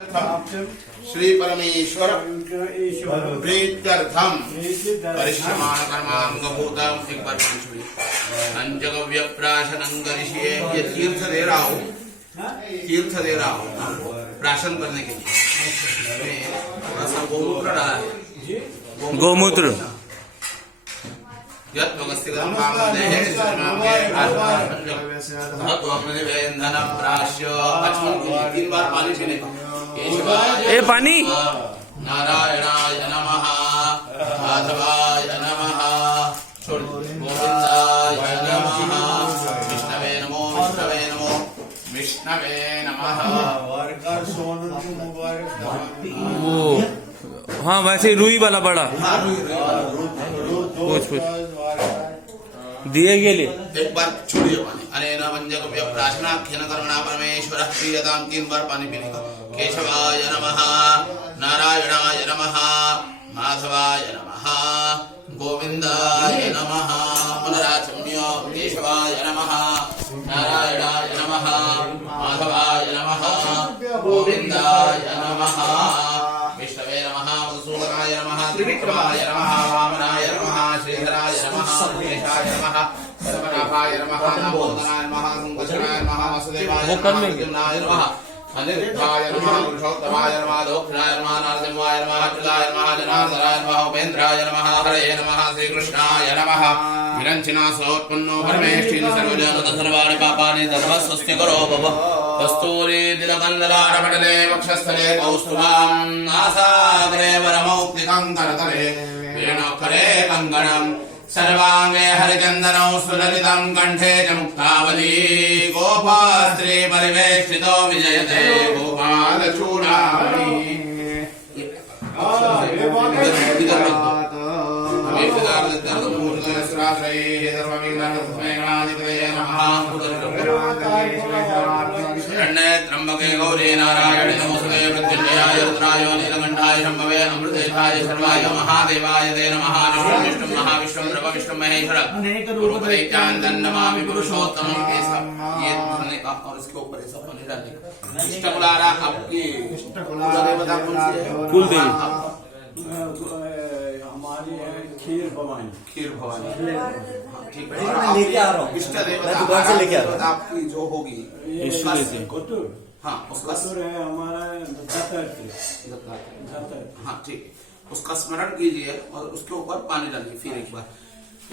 श्री परमेश्वर प्रीत्यर्थम परिश्रमाण कर्मांगभूतम एक बार पंचमी अंजगव्य प्राशनं करिष्ये। ये तीर्थ दे रहा हूँ, तीर्थ दे रहा हूँ प्राशन करने के लिए। गोमूत्र डाला है, गोमूत्र तीन बार पानी पीने का। ए पानी नारायणाय नमः, माधवाय नमः, गोविंदाय नमः, विष्णवे नमो, विष्णवे नमो, विष्णवे नमः। वो हाँ वैसे रुई वाला बड़ा पूछ दिए के लिए एक बार छोड़िए पानी। अनेन वंजगव्य प्राशनाख्यन कर्मणा परमेश्वर प्रियताम। तीन बार पानी पीने का। केशवाय नमः, नारायणाय नमः, माधवाय नमः, गोविंदाय नमः। पुनराचम्य केशवाय नमः, नारायणाय नमः, माधवाय नमः, गोविंदाय नमः, विष्णवे नमः, मधुसूदनाय नमः, त्रिविक्रमाय नमः, वामनाय नमः, श्रीधराय नमः, सुरेशाय नमः, पद्मनाभाय नमः, नमोदनाय नमः, संवत्सराय नमः, वासुदेवाय नमः, नाय नमः, अनिरुद्धाय नमः, पुरुषोत्तमाय नमः, दोक्षाय नमः, नरसिंहाय नमः, अच्युताय नमः, जनार्दनाय नमः, उपेन्द्राय नमः, हरये नमः, श्रीकृष्णाय नमः। विरञ्चिना सोत्पन्नो परमेष्ठिन सर्वजन सर्वाणि पापानि सर्वस्वस्य करो भव। कस्तूरी दिलकन्दलारपटले वक्षस्थले कौस्तुभां नासाग्रे वरमौक्तिकं करतले वेणोत्तरे कङ्कणम् सर्वांगे हरिचन्दनौ सुललितं कंठे च मुक्तावली। गोपास्त्री परिवेष्टितो विजयते गोपालचूडामणि। त्र्यंबके गौरी नारायणे नमोस्तुते मृत्युंजयाय रुद्राय नीलकंठाय शंभवे अमृतेशाय सर्वाय महादेवाय ते नमः। विष्णुं महाविष्णुं ब्रह्मविष्णुं महेश्वर रूपदैत्यान्तं नमामि पुरुषोत्तमं। ये भरने का और इसके ऊपर ऐसा पानी डालने का। इष्टकुलारा आपकी कुलदेवता कौन सी है? कुलदेवी हमारी है खीर भवानी। खीर भवानी, ठीक है। मैं लेके आ रहा हूँ, इष्ट देवता दुकान से लेके आ रहा हूँ। आपकी जो होगी कतुर, हाँ उसका कतुर है हमारा हाँ ठीक है। उसका स्मरण कीजिए और उसके ऊपर पानी डालिए फिर एक बार।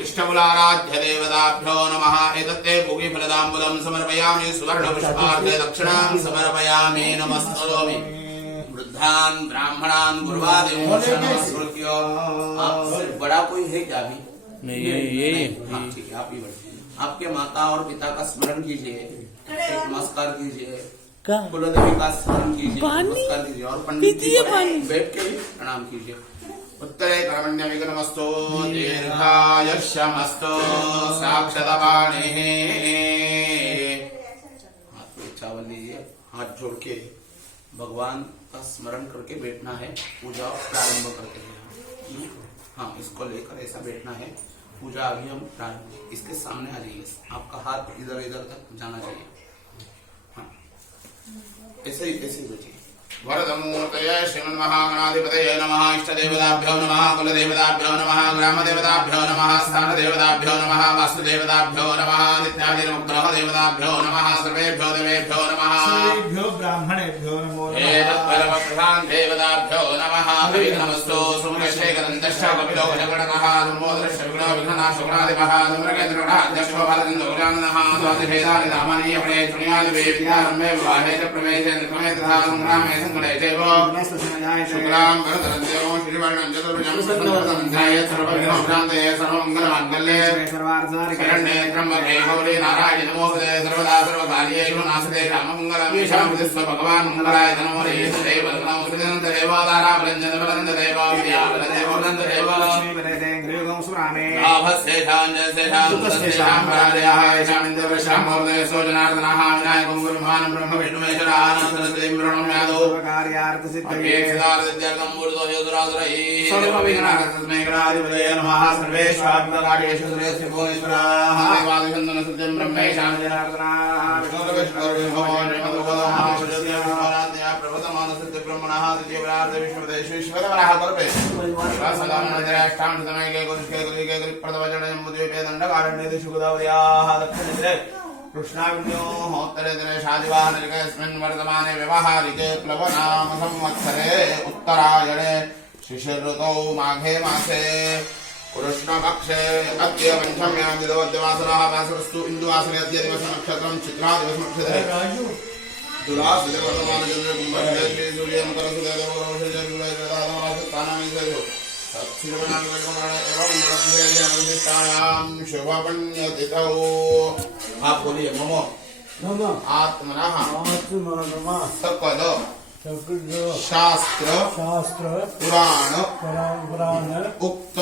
इष्टमुलाराध्य देवताभ्यो नमः। एतत्ते भोगी फलदाम्बुलं समर्पयामि सुवर्ण पुष्पार्घ्य दक्षिणां समर्पयामि नमस्करोमि। वृद्धान् ब्राह्मणान् गुरुवादिनो नमस्कृत्य। आपसे बड़ा कोई है क्या अभी? नहीं ये हाँ ठीक है, आप ही बढ़िए। आपके माता और पिता का स्मरण कीजिए, नमस्कार कीजिए, कुलदेवी का स्मरण कीजिए, नमस्कार कीजिए और पंडित जी बैठ के भी प्रणाम कीजिए। उत्तरे कर्मण्य विघ्नमस्तु दीर्घायुष्यमस्तु साक्षात्पाणिः। हाथ में चावल लीजिए, हाथ जोड़ के भगवान का स्मरण करके बैठना है। पूजा प्रारंभ करते हैं। हाँ इसको लेकर ऐसा बैठना है। पूजा अभी हम प्रारंभ, इसके सामने आ जाइए, आपका हाथ इधर इधर तक जाना चाहिए। हाँ ऐसे ही बैठिए। वरदमूर्तये श्रीमन्महागणाधिपतये नमः। इष्टदेवताभ्यो नमः, कुलदेवताभ्यो नमः, ग्रामदेवताभ्यो नमः, स्थानदेवताभ्यो नमः, वास्तुदेवताभ्यो नमः, नित्यादिनवग्रह देवताभ्यो नमः, सर्वेभ्यो देवेभ्यो नमः, सर्वेभ्यो ब्राह्मणेभ्यो नमो नमः। एतत्परमप्रधान देवताभ्यो नमः। नमस्तु सुमनश्चैकदन्तश्च कपिलो गजगणकः नमोदरश्च विघ्ननाशगुणादिपः नम्रकेन्द्रगणाध्यक्षो भारतेन्दुगजाननः द्वादशेतानि नामानि अपने चुनियादिवेद्यारम्भे विवाहे च प्रवेशे निर्गमे तथा संग्रामे संगणे चैव शुक्लां वरदरन्देवो श्रीवर्णं चतुर्भुजं सर्वसंध्याय सर्वविघ्नोपशान्तये सर्वमङ्गलमाङ्गल्ये शरण्ये त्र्यम्बके गौरी नारायणि नमोस्तुते सर्वदा सर्वकार्येषु नास्ते काममङ्गलम् ईशामृतस्व भगवान् मङ्गलाय नमो देव नमोस्तुते बलन्ददेव विद्याबलदेव बलन्ददेव लाभस्येषां पराजयः येषामिन्द्रवशां भवदेशो जनार्दनः विनायकं गुरुमानं ब्रह्म विष्णुमेश्वरानन्दं प्रणम्यादो सर्वकार्यार्थसिद्ध्यर्थं मूर्धोऽयोधराधुरैः सर्वविघ्नार्थस्मै गणाधिपतये नमः। सर्वेष्वात्मकार्येषु सुरेस्य भुवनेश्वराः देवादिवन्दनसत्यं ब्रह्मेशां जनार्दनाः विष्णुर्विष्णुर्विभवो श्रीमद्भगवतो महाशुद्धस्य प्रभतमानसस्य ब्रह्मणः द्वितीय प्रार्थ विष्णुपदेश विश्वतमनः कल्पे सदानन्दराष्टां समय गुरुष्के प्रथमचरण जम्बुद्वीपे दण्डकारण्ये शुगदावर्याः दक्षिणे कृष्णाग्न्योत्तरे दिने शालिवाहनरिकेऽस्मिन् वर्तमाने व्यवहारिके प्लवनाम संवत्सरे उत्तरायणे शिशिरऋतौ माघे मासे कृष्णपक्षे अद्य पञ्चम्यां दिवसवासरः वासरस्तु इन्दुवासरे अद्य दिवसनक्षत्रं चित्रा दिवसनक्षत्रे तुलासिवर्तमानचन्द्रे कुम्भस्थे श्री सूर्यं शुभपुण्यतिथौ। आप बोलिए ममो आत्मनः सकल शास्त्र पुराण उक्त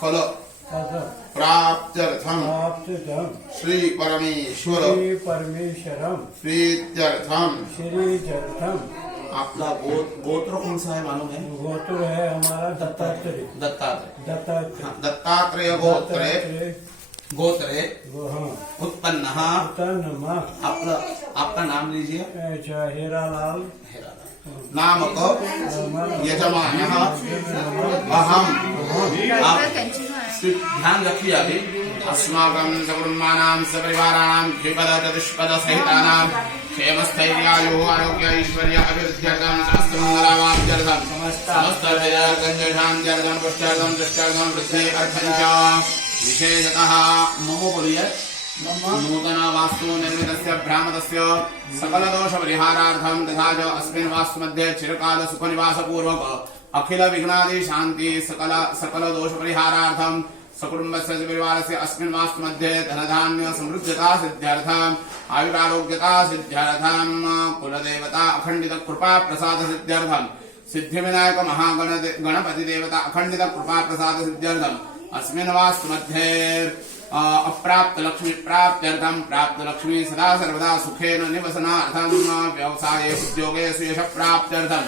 फल प्राप्त्यर्थम श्री परमेश्वर प्रीत्यर्थम आपका गोत्र कौन सा है मालूम है? गोत्र है हमारा दत्तात्रेय। दत्तात्रेय गोत्रे उत्पन्न आपका नाम लीजिए। हीरालाल नामक यजमानः अहम। आप ध्यान रखिए अभी अस्माकं सकुटुम्बानां सपरिवाराणां द्विपद चतुष्पद सहितानां क्षेमस्थैर्यायुः आरोग्य ऐश्वर्य अभिवृद्ध्यर्थं समस्तमङ्गलावाप्त्यर्थं समस्तविजयशान्त्यर्थं पुष्ट्यर्थं तुष्ट्यर्थं वृद्धि अर्थं च विशेषतः मम बोलिए नूतन वास्तु निर्मितस्य भ्रामतस्य सकलदोषपरिहारार्थं तथा च अस्मिन् वास्तुमध्ये चिरकाल सुखनिवासपूर्वक अखिल विघ्नादि शान्ति सकलदोषपरिहारार्थं सकुटुम्बस्य परिवारस्य अस्मिन् वास्तुमध्ये धनधान्य समृद्धता सिद्ध्यर्थं आयुरारोग्यता सिद्ध्यर्थं कुलदेवता अखण्डित कृपा प्रसाद सिद्ध्यर्थं सिद्धिविनायक महागणपति देवता अखण्डित कृपा प्रसाद सिद्ध्यर्थं अस्मिन् वास्तुमध्ये अप्राप्त लक्ष्मी प्राप्त्यर्थं प्राप्त लक्ष्मी सदा सर्वदा सुखेन निवसनार्थं व्यवसाये उद्योगे सुयश प्राप्त्यर्थं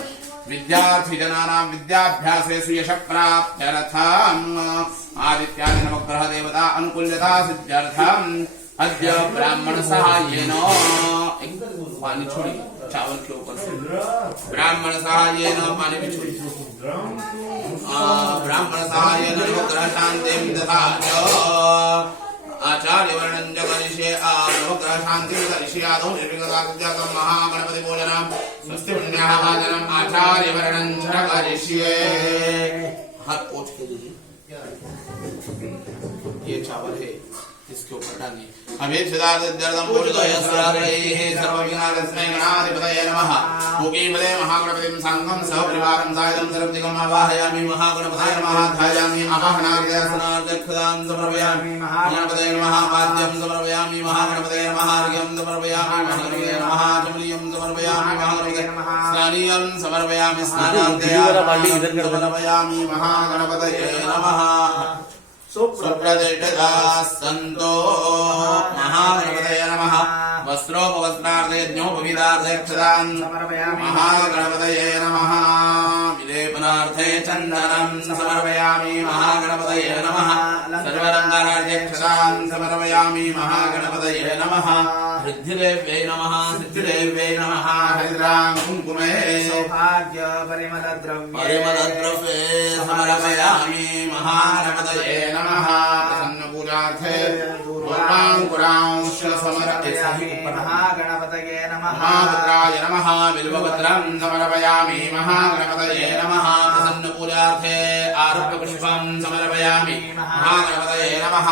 विद्यार्थी जनानां विद्याभ्यासे सुयश प्राप्त्यर्थं आदित्यादि नवग्रह देवता अनुकूल्यता सिद्ध्यर्थं अद्य ब्राह्मण सहायेन पानी छोड़ी चावल के ऊपर से ब्राह्मण सहायेन पानी भी छोड़ी ब्राह्मण सहायेन नवग्रह शान्तिं ददाति आचार्य वर्णन जगनिषे नवग्रह शान्तिं ददाति आदौ निर्विघ्नतां महागणपति पूजनं स्वस्ति पुण्याः भाजनम् आचार्य वर्णन जगनिषे हाथ पोंछ के दीजिए। ये चावल है इसके ऊपर डालिए। अभीप्सितार्थं पूजितोयस्याग्रैः सर्वविघ्नानां गणाधिपतये नमः। मुकीपदे महागणपतिं साङ्गं सहपरिवारं सायं सर्वदिगम् आवाहयामि। महागणपतये नमः। ध्यायामि आवाहनादिदर्शनार्थं समर्पयामि। महागणपतये नमः। पाद्यं समर्पयामि। महागणपतये नमः। अर्घ्यं समर्पयामि। महागणपतये नमः। चमनीयं समर्पयामि। महागणपतये स्नानीयं समर्पयामि। स्नानाद्ययामि। महागणपतये नमः। सुप्रतिष्ठिता सन्तो महागणपतये नमः। वस्त्रोपवस्त्रार्थे यज्ञोपवीतार्थे क्षतान् महागणपतये नमः। विलेपनार्थे चन्दनं समर्पयामि। महागणपतये नमः। सर्वालङ्कारार्थे क्षतान् समर्पयामि। महागणपतये नमः। वृद्धिदेव्यै नमः। सिद्धिदेव्यै नमः। हरिद्रां कुङ्कुमे सौभाग्य परिमलद्रव्ये समर्पयामि। महागणपतये नमः। प्रसन्नपूजार्थे पूर्वाङ्कुरांश समर्पयामि। महागणपतये नमः। महाभद्राय नमः। बिल्वभद्रं समर्पयामि। महागणपतये नमः। प्रसन्नपूजार्थे आरुह्यपुष्पं समर्पयामि। महागणपतये नमः।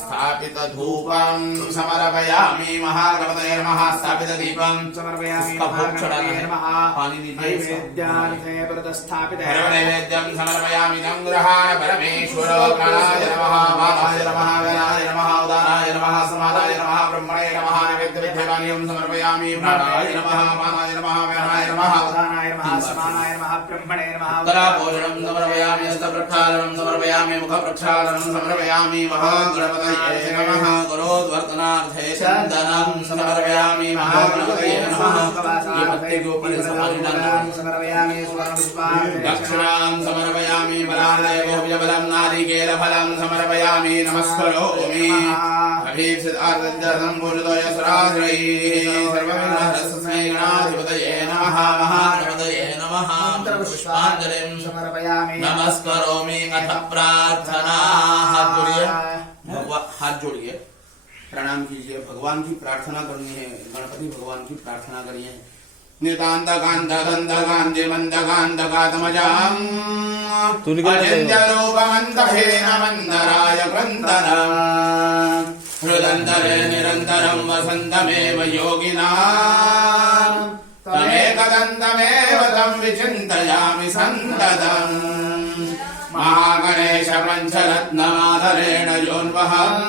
स्थापितधूपं समर्पयामि। महागणपतये नमः। स्थापितदीपं समर्पयामि। पानी दीजिए। नैवेद्यार्थे व्रतस्थापिते नैवेद्यं समर्पयामि। नङ्ग्रहाण परमेश्वर प्राणाय नमः। बालाय नमः। गणाय नमः। उदानाय नमः। समादाय नमः। ब्रह्मणे नमः। नैवेद्यविद्यमान्यं समर्पयामि। प्राणाय नमः। पानाय नमः। गणाय नमः। उदानाय नमः। समानाय नमः। ब्रह्मणे नमः। उत्तराभूषणं समर्पयामि। हस्तप्रक्षालनं समर्पयामि। मुखप्रक्षालनं समर्पयामि। महागणपतये नमः। करोद्वर्तनार्थे चन्दनं समर्पयामि। महागणपतये नमः। ये पत्ते के ऊपर पानी डालना। समर्पयामि। सुवर्णपुष्पाणि दक्षिणां समर्पयामि। बलादेवो बीजबलं नारिकेलफलं समर्पयामि। नमस्करोमि। अभीप्सितार्दजरं भूषितोयसराश्रयैः सर्वविघ्नहरस्मै गणाधिपतये नमः महागणपतये नमः पुष्पाञ्जलिं समर्पयामि नमस्करोमि अथ प्रार्थना। हाथ जोड़िए प्रणाम कीजिए। भगवान की प्रार्थना करनी है, गणपति भगवान की प्रार्थना करिए। नितांत कांत गंध गांधी मंद कांत कातमजाम अचिंत्य रूपमंत हेन मंदराय ग्रंथनम हृदंतरे निरंतरं वसन्तमेव योगिनां तमेकदन्तमेव तं विचिन्तयामि सन्ततम् महागणेश पञ्चरत्नमादरेण योन्वहम्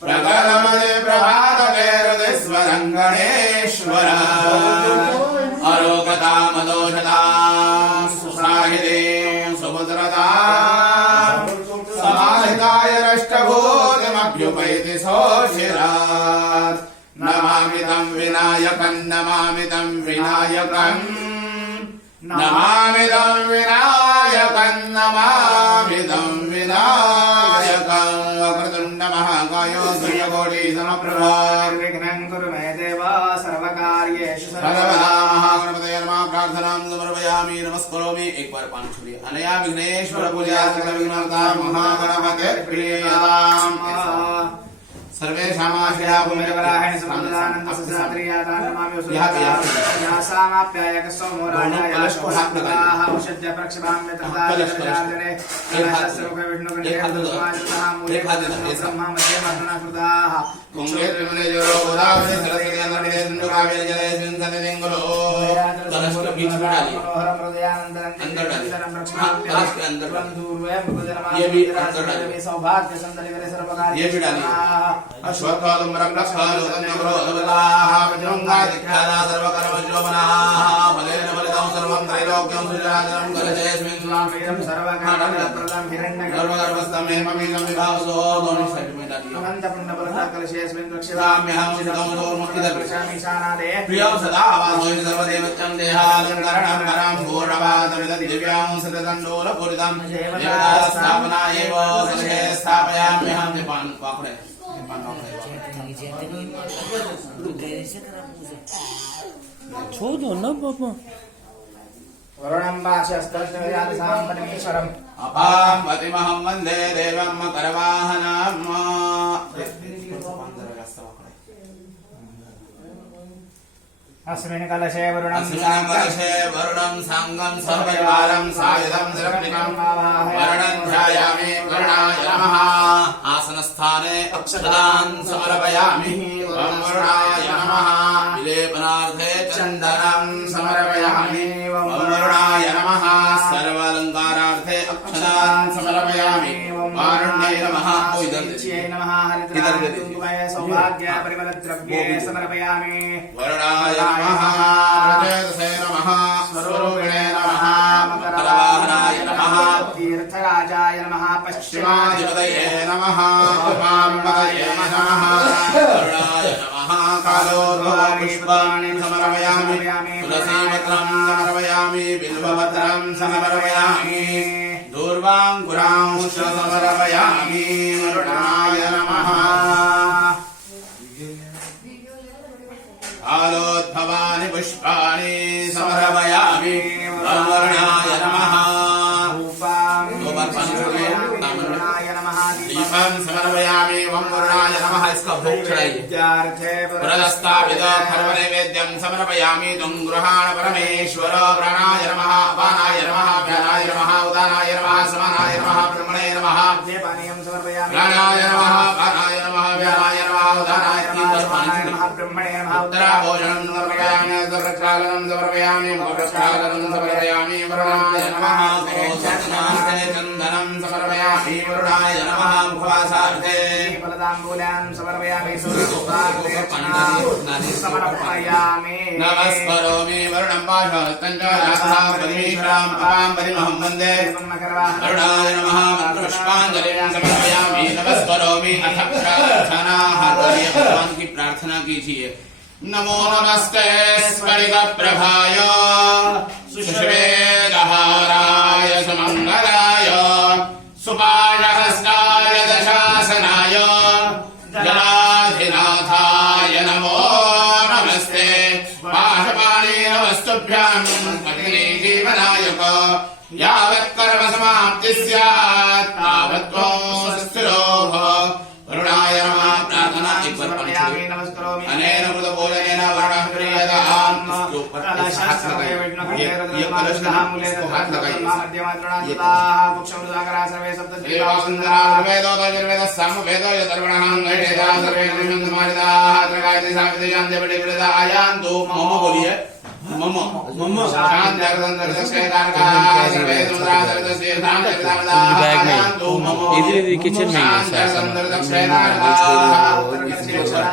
प्रगलमले प्रभातके हृदिस्वरं गणेश्वर अरोगतामदोषतां सुसाहितीं सुभद्रतां समाहिताय रष्टभूतिमभ्युपैति सोऽशिरात् नमामि तं विनायकं नमामि तं विनायकं नमामि तं विनायकं नमामि तं विनायकं वक्रतुण्ड महाकायो सूर्यकोटि समप्रभा निर्विघ्नं कुरु मे देव सर्वकार्येषु सर्वदा महागणपतये नमः प्रार्थनां समर्पयामि नमस्करोमि। एक बार पानी छुड़िए। अनया विघ्नेश्वर पूजा सकल विघ्नहर्ता महागणपते प्रियताम् सर्वेषामाश्रया भूमिर्वराहिणि समुदानन्द ससाद्रियादान नमामि यासामाप्यायक सोमो राजाय अश्वहात्मकाः औषध्य प्रक्षिपाम्य तथा जगदार्जने सहस्ररूपे विष्णुगणेय दुर्वाजुतः मूले ब्रह्मा मध्ये मर्दना कृताः कुंगे त्रिमुने जोरो गोदावरी सरस्वती नर्मदे सिंधु कावेरी जले सिंधु दिंगलो कलश के बीच में डालिए। अंदर डालिए। हाँ, कलश के अंदर ये भी अंदर डालिए। सौभाग्य संतति वीर सर्वकार्य ये भी डालिए। अश्वत्थालुम्बरं लक्ष्मणोदन्यग्रोधवलाः वज्रंगादिख्याता सर्वकर्मज्योमनाः फलेन फलितं सर्वं त्रैलोक्यं सुजनाजनं कलशेऽस्मिन् वीरं सर्वकार्यप्रदं गर्भगर्भस्थं हेममीशं विभावसो दोनों साइड में डालिए। अनंत पुण्यबलता कलशेऽस्मिन् रक्षाम्यहं सुतं इधर रक्षामीशानादे प्रियं सदा वासो सर्वदेवत्यं देहालङ्करणं वरं भूर्णवादमिदं दिव्यां सतदण्डोलपूरितं देवतास्थापना एव कलशे स्थापयाम्यहं दीपान् वापरे छोड़ो ना पापा। वरुणं वाचस्तस्मिन् परमेश्वरम् अपां पतिमहं वन्दे देवं करवाहनम् अस्मिन् कलशे वरुणं साङ्गं सर्वैवारं सायुधं सर्वनिकं वरुणं ध्यायामि वरुणाय नमः। आसनस्थाने अक्षतान् समर्पयामि ॐ वरुणाय नमः। विलेपनार्थे चन्दनं समर्पयामि ॐ वरुणाय नमः। सर्वालङ्कारार्थे अक्षतान् समर्पयामि वारुण्याय नमः। इधर सौभाग्य परिमल द्रव्ये समर्पयामि वरुणाय नमः। प्रचेतसे नमः। स्वरूपिणे नमः। मकरवाहनाय नमः। तीर्थराजाय नमः। पश्चिमाधिपतये नमः। वामपतये नमः। वरुणाय नमः। कालोद्भवपुष्पाणि समर्पयामि तुलसीपत्रं समर्पयामि बिल्वपत्रं समर्पयामि दूर्वाङ्कुरांश्च समर्पयामि वरुणाय नमः। कालोद्भवानि पुष्पाणि समर्पयामि वरुणाय नमः। दीपं समर्पयामि वरुणाय नमः। इसका भोग चढ़ाइए। पुरस्तापितो खर्वनैवेद्यं समर्पयामि तुं गृहाण परमेश्वर। प्राणाय नमः। अपानाय नमः। व्यानाय नमः। उदानाय नमः। समानाय नमः। ब्रह्मणे नमः। प्राणाय नमः। अपानाय नमः। व्यानाय नमः। उदानाय नमः। समानाय नमः। ब्रह्मणे नमः। उत्तराभोजनं समर्पयामि। प्रक्षालनं समर्पयामि। प्रक्षालनं समर्पयामि वरुणाय नमः। चन्दनं समर्पयामि वरुणाय नमः। मुखवासार्थे फलदाम्बूलां समर्पयामि समर्पयामि नमस्करोमि वरुणं पाशहस्तं च राधां परीश्वराम् अपां परिमहं वन्दे वरुणाय नमः। मन्त्रपुष्पाञ्जलिं समर्पयामि नमस्करोमि। अथ प्रार्थनाः करिए। भगवान की प्रार्थना कीजिए। नमो नमस्ते स्फटिकप्रभाय सुश्वेतहाराय सुमङ्गलाय सुपाणहस्ताय दशासनाय पत्नी जीवनायक यावत् कर्म समाप्ति स्यात् तावत् त्वं स्थिरो भव वरुणाय नमः प्रार्थना एक बार पानी छोड़िए अनेन कृत भोजनेन वरुणः प्रीयताम् इसके ऊपर ऐसा हाथ लगाइए ये कलश का इसको हाथ लगाइए देवासुंदरा वेदो तजुर्वेद सामवेदो यदर्वणः गणेशा सर्वे निमंतमारिता त्रिकायति सामिति जानते बड़े बड़े आयान्तु मम बोलिए मम मम शांत जगदंतर दक्षिणकार का सर्वे सुंदरा सर्वे श्रीधाम जगदामदा आयान्तु मम इधर किचन में है जगदंतर दक्षिणकार का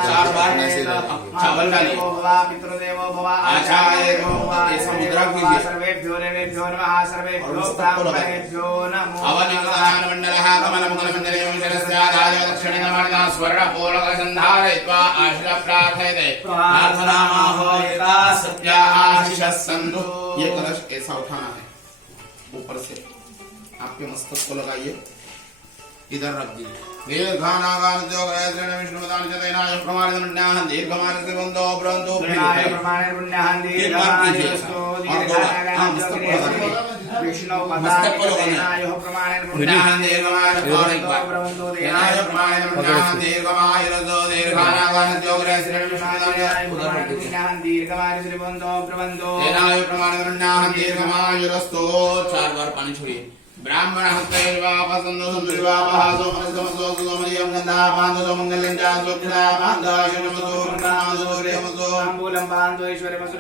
चार बार ऐसे चावल डालिए पितृदेवो भव आचार्य ऐसा मुद्रा कीजिए सर्वेभ्यो देवेभ्यो नमः सर्वेभ्यो ब्राह्मणेभ्यो नमो अवनिर्दान मंडलः कमलमंगलमंजलेन शरस्यादाय दक्षिणेन स्वर्ण पूर्णक संधारयित्वा आशीर्वाद प्रार्थयते प्रार्थनामाहवयता सत्या आशीष संधु ये कलश ऐसा उठाना है ऊपर से आपके मस्तक को लगाइए इधर रख दीजिए दीर्घानागान जोग ऐद्रेण विष्णुदान चतेनाय प्रमाणित मन्याः दीर्घमानस बंदो ब्रंदो प्रमाणे पुण्यः दीर्घानायस्तो दीर्घानागान जोग विष्णु पदाय चतेनाय प्रमाणे पुण्यः दीर्घमानस ब्रंदो देनाय प्रमाणे पुण्यः दीर्घमायरसो दीर्घानागान जोग ऐद्रेण विष्णुदान पुण्यः दीर्घमानस बंदो ब्रंदो देनाय प्रमाणे पुण्यः दीर्घमायरसो चार बार पानी छोड़िए ब्राह्मण हस्तैर्वापसन्दो सन्तुर्वापहासो मनसमसो सुगमनियं गन्धापान्दो मंगलं सुखदा पान्दाशनमसो प्रणामसो श्रेयमसो ताम्बूलं पान्दो ईश्वरमसो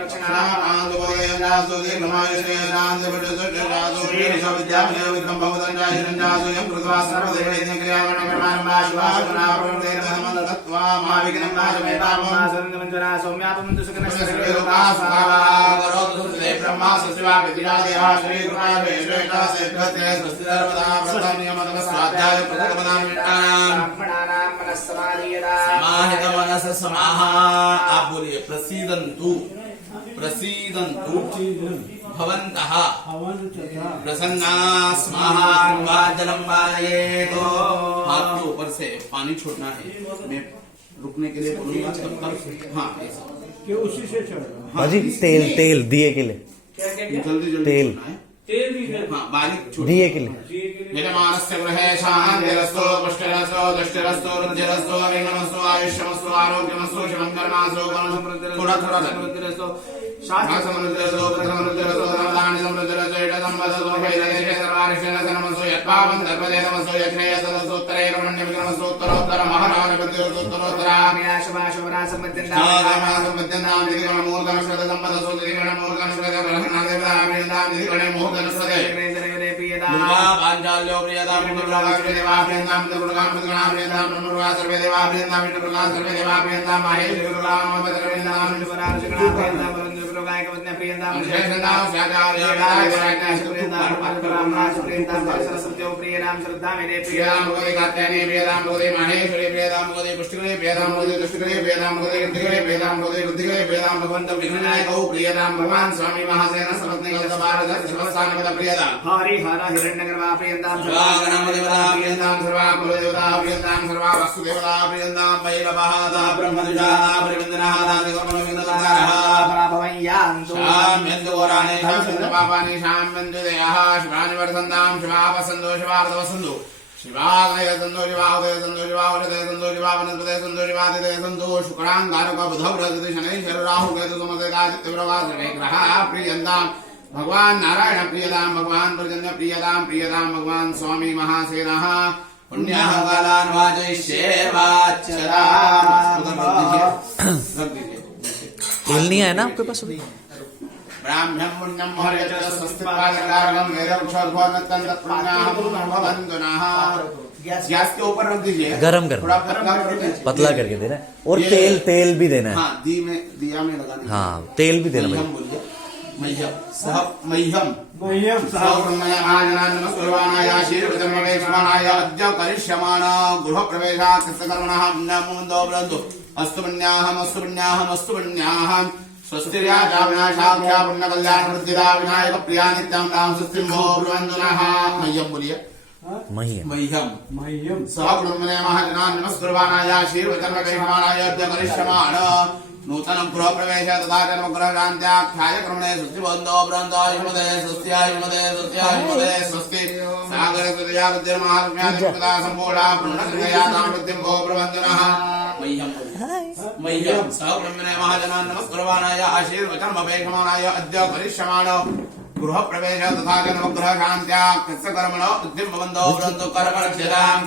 पान्दो पदयनासो दीर्घमायुष्ये शान्तिपटसो जरासो श्रीशो विद्यामयो विक्रम भवदञ्जायनञ्जासो यं कृत्वा सर्वदेवैर्यं क्रियाकरणकर्माणं शुभाशुभनाप्रवृत्तेर्धनमन्दत्वा मा विघ्नं नाशमे पापं सन्दमञ्जना सौम्यापं सुखनस्करोकासुखारोधुर्दे ब्रह्मा सचिवा विद्यादेहा श्रीकृपाय वेश्वेता सेभ्यते स्वस्ति सर्वदा प्रथमनियमतः स्वाध्याय प्रथमनामिष्टानां ब्राह्मणानां मनस्समाधीयता समाहित मनस समाहा आप बोलिए प्रसीदन्तु प्रसीदन्तु भवन्तः प्रसन्ना स्वाहा वाजलं वाजयेतो हाथ के ऊपर से पानी छोड़ना है मैं रुकने के लिए बोलूंगा तब तक हाँ ऐसा कि उसी से चढ़ हाजी तेल तेल दिए के लिए जल्दी जल्दी तेल। छोड़ना है हाँ बारीक छोड़ दिए के लिए यजमानस्य गृहे शान्तिरस्तु पुष्टिरस्तु दृष्टिरस्तु रुद्धिरस्तु अभिगमस्तु आयुष्यमस्तु आरोग्यमस्तु शिवं कर्मास्तु थोड़ा थोड़ा समृद्धिरस्तु समृद्धिरस्तु प्रथमृद्धिरस्तु धनदानि समृद्धिरस्तु इडदम्बदस्तु भैरदेशे सर्वारिष्टेन सनमस्तु यत्पावं दर्पदेतमस्तु यज्ञेयस्तदस्तु उत्तरे रमण्यविक्रमस्तु उत्तरोत्तर महाराणिपतिरस्तु उत्तरोत्तरा विनाशभाशवरा सम्पद्यन्ता साधमासम्पद्यन्तां दिदिगणमूर्धनश्रतदम्पदस्तु दिदिगणमूर्धनश्रतगणनादेवताभिन्दां दिदिगणमूर्धनश्रते दुर्गा पांचाल्यो प्रियता विष्णुप्रभा देवा प्रियंता दुर्गा दुर्गा प्रियंता ब्रह्मप्रभा सर्वे देवा प्रियंता विष्णुप्रभा सर्वे देवा प्रियंता माहेश दुर्गा ममद्रविंदा विष्णुपरा ऋषिगणा प्रियंता ब्रह्मप्रभा एकवत्न्या प्रियंता विशेषणा स्याचार्य राजराज्ञा प्रियंता परब्रह्मा प्रियंता सरस्वती प्रियनाम श्रद्धा मेरे प्रियनाम गोदे कात्यायनी प्रियनाम गोदे माहेश्वरी प्रियनाम गोदे पुष्टिकरे प्रियनाम गोदे दुष्टिकरे प्रियनाम गोदे गद्दिकरे प्रियनाम गोदे गद्दिकरे प्रियनाम भगवंत विघ्ननायकौ प्रियनाम भगवान स्वामी महासेन समत्निक भारत शिवस्थानपद प्रियता हरि हर हिरण्यगर्भा प्रियंतां सर्वागणदेवता प्रियंतां सर्वाकुलदेवता प्रियंतां सर्वावस्तुदेवता प्रियंतां वैरवहादा ब्रह्मद्विजादा परिवन्दनादा दिगमनविन्दतारः पराभवय्यान्तु शाम्यन्दोराणे पापानि शाम्यन्दुदयः शिवानि वर्धन्तां शिवापसन्दो शिवार्धवसन्दो शिवागय सन्दो शिवादय सन्दो शिवावृदय सन्दो शिवावनस्पतय सन्दो शिवादिदय सन्दो शुक्रांगारक बुधव्रजति शनैश्वर राहु केतु समसेदादित्य प्रभा सर्वे ग्रहाः प्रियन्तां भगवान नारायण प्रियदाम भगवान पर्जन्य प्रियदाम प्रियदाम भगवान स्वामी महासेनः पुण्यः कालान् वाजयिष्ये वाच्यता तेल नहीं आया ना आपके पास अभी ब्राह्मणं पुण्यं हरयत स्वस्तिपादकारकं वेदवृक्षोद्भवनत्तं तत्पुण्याः भवन्तुनः गैस के ऊपर रख दीजिए गरम कर थोड़ा पतला करके देना है और तेल तेल भी देना है हाँ दिया में लगाना हाँ तेल भी देना मह्यम बोलिए मह्यम सह मह्यम मह्यम ब्रह्मण्याशीर्वचर्मवेक्षमाणाय अद्य करिष्यमाण गृहप्रवेशाकर्मणः नमो ब्रन्दो अस्तु पुण्याहम् स्वस्तिर्याचा विनाशाख्या पुण्यकल्याण वृद्धिदा विनायक प्रिया नित्यं राम स्वस्तिं भो ब्रवन्दुनः मह्यम बोलिए मह्यम मह्यम सह ब्रह्मणे महाजनान् नमस्कुर्वाणाय शीर्वचर्मवेक्षमाणाय अद्य करिष्यमाण नूतनं गृहप्रवेश तथा च नवग्रहशान्त्याख्याय क्रमणे सुस्तिबन्धो बृहन्तायुष्मदे स्वस्त्यायुष्मदे स्वस्त्यायुष्मदे स्वस्ति सागरकृतया विद्यमाहात्म्यादिकृता सम्पूर्णा पूर्णकृतया दाम्पत्यं भो प्रबन्धनः मह्यं सह ब्रह्मणे महाजनान् नमस्कुर्वाणाय आशीर्वचनम् अपेक्षमाणाय अद्य करिष्यमाणो गृहप्रवेश तथा च नवग्रहशान्त्याख्यस्य कर्मणो उद्यमबन्धो बृहन्तो कर्मरक्षतां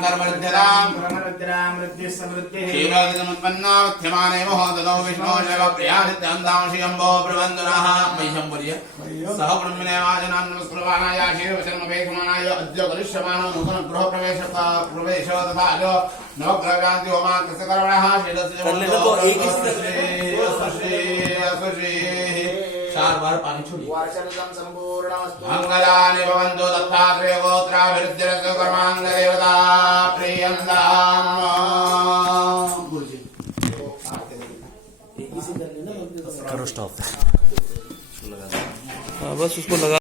क्षीरोदितमुत्पन्नावत्यमाने महोदतो विष्णो शैव प्रियादित्यान्तांशियम्भो प्रबन्धनः मह्यं वर्य सह ब्रह्मणे महाजनान् नमस्कुर्वाणाय आशीर्वचनमपेक्षमाणाय अद्य करिष्यमाणो नूतन गृहप्रवेश तथा च नवग्रहशान्ति होमाख्यस्य कर्मणः चार बार पानी छोड़िए मंगलानि भवन्तु दत्तात्रेय गोत्राभिवृद्धिरस्तु कर्माङ्ग देवता प्रियन्ताम् गुरुजी करो स्टॉप बस उसको लगा